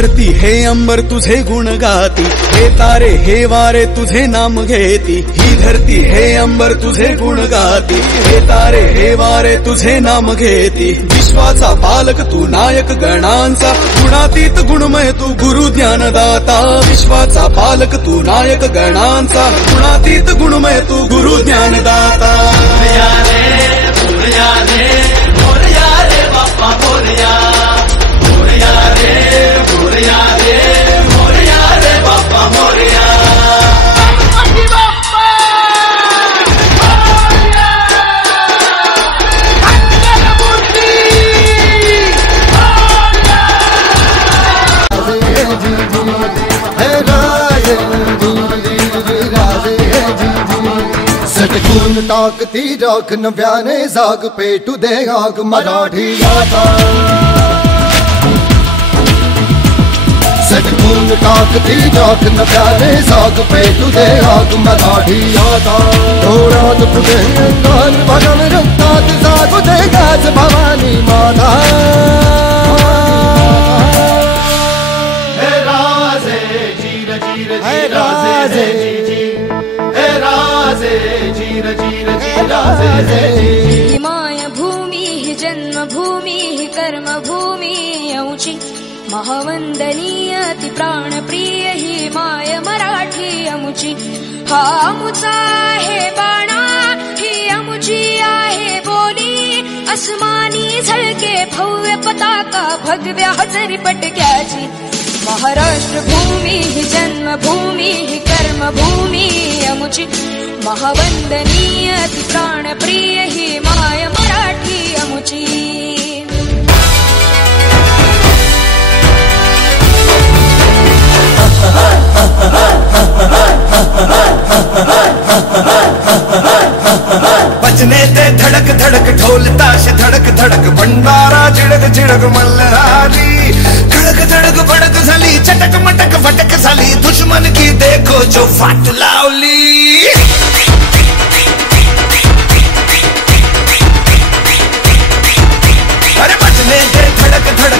धरती हे अंबर तुझे गुण गाती, हे तारे हे वारे तुझे नाम घेती। ही धरती हे अंबर तुझे गुण गाती, हे तारे हे वारे तुझे नाम घेती। विश्वाचा पालक तू नायक गणांचा, गुणातीत गुणमय तू गुरु ज्ञानदाता। विश्वाचा पालक तू नायक गणांचा, गुणातीत गुणमय तू गुरु ज्ञानदाता। मोरया रे मोरया रे बाप्पा मोरया, मोरया रे मोरया रे मोरया रे बाप्पा मोरया। सटकून टाकती राख नव्याने जाग पेटू दे आग मराठी आता। सटकून टाकती राख नव्याने जाग पेटू दे आग मराठी आता। डोळ्यात फुटे अंगार भगम रक्तात जागू दे गाज भवानी माता। हे राजे जीर जीर हे राजे ही माय भूमी ही जन्मभूमी ही कर्मभूमी औची। महावंदनीय ती प्राणप्रिय ही माय मराठी अमुची। हा अमुचा आहे बाणा ही अमुची आहे बोली। अस्मानी झळके भव्य पताका भगव्या हजरी पटक्याची। महाराष्ट्र भूमी ही जन्मभूमी ही कर्मभूमी अमुची। महावंदनीय ती प्राणप्रिय ही माय मराठी अमुची। बजने ते धड़क धड़क ढोल ताश धड़क धड़क भंडारा झिडक झिडक मल्हारी। धड़क धड़क भड़क झाली चटक मटक फटक झाली, दुश्मन की देखो जो फाट लावली। अरे बजने ते धड़क धड़क